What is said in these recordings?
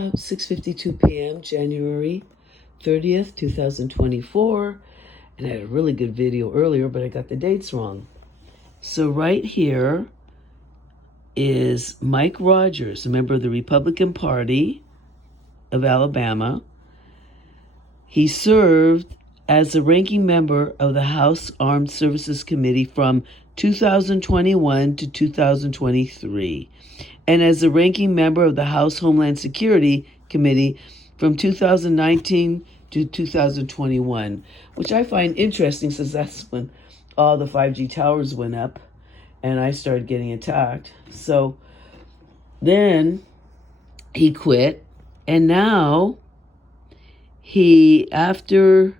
6:52 p.m., January 30th, 2024, and I had a really good video earlier, but I got the dates wrong. So right here is Mike Rogers, a member of the Republican Party of Alabama. He served as the ranking member of the House Armed Services Committee from 2021 to 2023, and as the ranking member of the House Homeland Security Committee from 2019 to 2021, which I find interesting since that's when all the 5G towers went up and I started getting attacked. So then he quit, and now after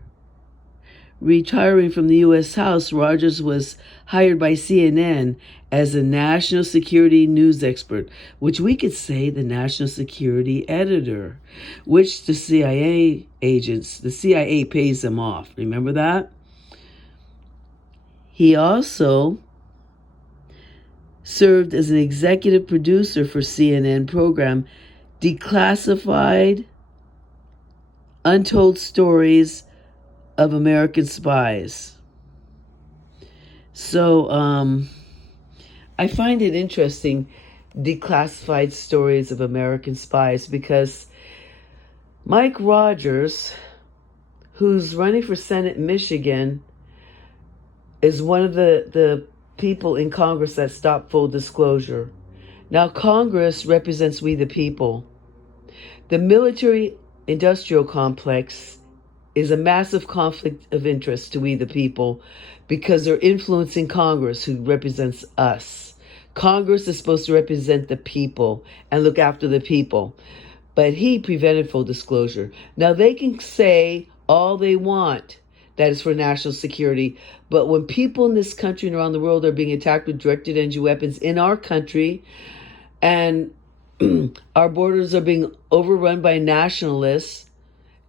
retiring from the U.S. House, Rogers was hired by CNN as a national security news expert, which we could say the national security editor, which the CIA pays them off. Remember that? He also served as an executive producer for CNN program Declassified Untold Stories of American Spies. So I find it interesting, Declassified Stories of American Spies, because Mike Rogers, who's running for Senate in Michigan, is one of the people in Congress that stopped full disclosure. Now, Congress represents we the people. The military-industrial complex is a massive conflict of interest to we the people because they're influencing Congress, who represents us. Congress is supposed to represent the people and look after the people, but he prevented full disclosure. Now, they can say all they want that is for national security, but when people in this country and around the world are being attacked with directed energy weapons in our country, and our borders are being overrun by nationalists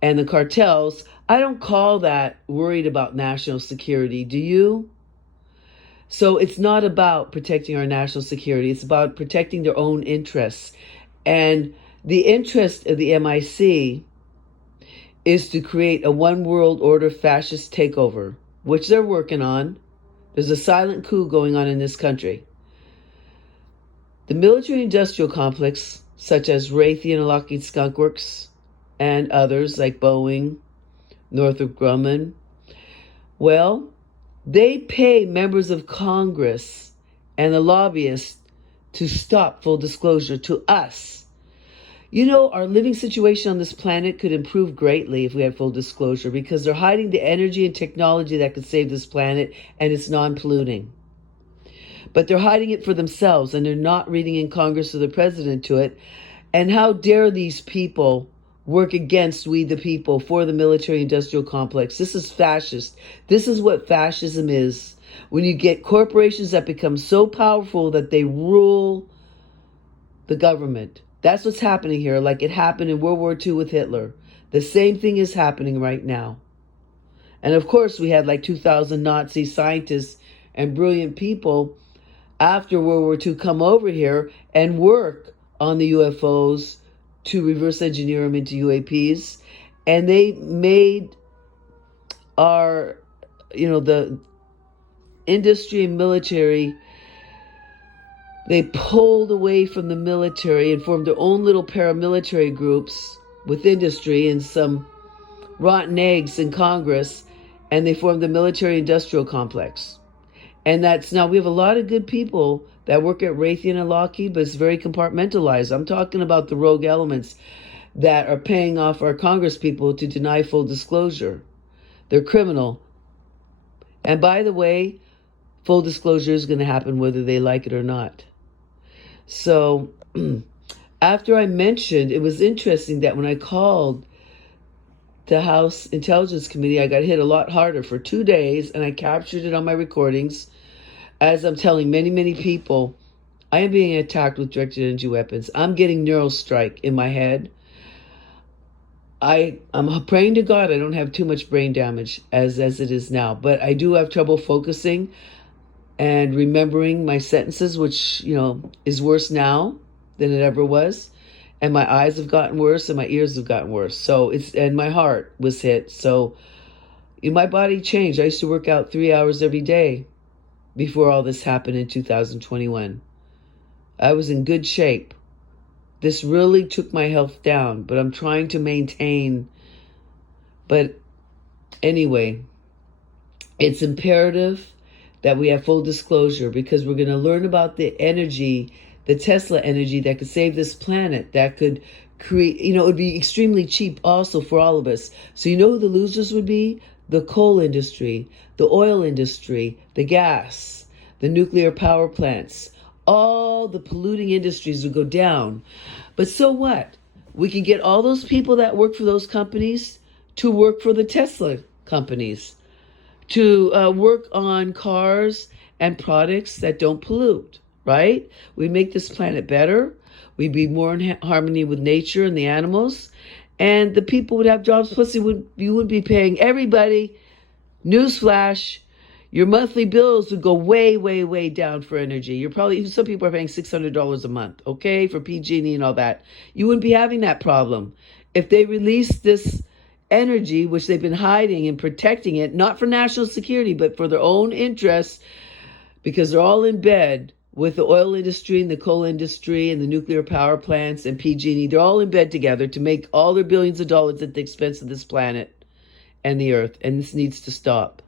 and the cartels, I don't call that worried about national security. Do you? So it's not about protecting our national security. It's about protecting their own interests. And the interest of the MIC is to create a one world order fascist takeover, which they're working on. There's a silent coup going on in this country. The military-industrial complex, such as Raytheon and Lockheed Skunk Works, and others like Boeing, Northrop Grumman, well, they pay members of Congress and the lobbyists to stop full disclosure to us. You know, our living situation on this planet could improve greatly if we had full disclosure, because they're hiding the energy and technology that could save this planet, and it's non-polluting. But they're hiding it for themselves, and they're not reading in Congress or the president to it. And how dare these people work against we the people for the military-industrial complex? This is fascist. This is what fascism is. When you get corporations that become so powerful that they rule the government. That's what's happening here, like it happened in World War II with Hitler. The same thing is happening right now. And of course, we had like 2,000 Nazi scientists and brilliant people after World War II come over here and work on the UFOs to reverse engineer them into UAPs. And they made our, the industry and military, they pulled away from the military and formed their own little paramilitary groups with industry and some rotten eggs in Congress, and they formed the military-industrial complex. And that's now we have a lot of good people that work at Raytheon and Lockheed, but it's very compartmentalized. I'm talking about the rogue elements that are paying off our Congress people to deny full disclosure. They're criminal. And by the way, full disclosure is going to happen whether they like it or not. So after I mentioned, it was interesting that when I called the House Intelligence Committee, I got hit a lot harder for 2 days, and I captured it on my recordings. As I'm telling many, many people, I am being attacked with directed energy weapons. I'm getting neural strike in my head. I'm praying to God I don't have too much brain damage as it is now, but I do have trouble focusing and remembering my sentences, which, is worse now than it ever was. And my eyes have gotten worse and my ears have gotten worse. And my heart was hit. So my body changed. I used to work out 3 hours every day before all this happened in 2021. I was in good shape. This really took my health down, but I'm trying to maintain. But anyway, it's imperative that we have full disclosure, because we're going to learn about the energy, the Tesla energy that could save this planet, that could create, it would be extremely cheap also for all of us. So who the losers would be? The coal industry, the oil industry, the gas, the nuclear power plants, all the polluting industries would go down. But so what? We can get all those people that work for those companies to work for the Tesla companies, to work on cars and products that don't pollute, right? We make this planet better. We'd be more in harmony with nature and the animals. And the people would have jobs. Plus, you wouldn't be paying everybody. Newsflash, your monthly bills would go way, way, way down for energy. Some people are paying $600 a month, okay, for PG&E and all that. You wouldn't be having that problem. If they released this energy, which they've been hiding and protecting it, not for national security, but for their own interests, because they're all in bed with the oil industry and the coal industry and the nuclear power plants and PG&E. They're all in bed together to make all their billions of dollars at the expense of this planet and the earth. And this needs to stop.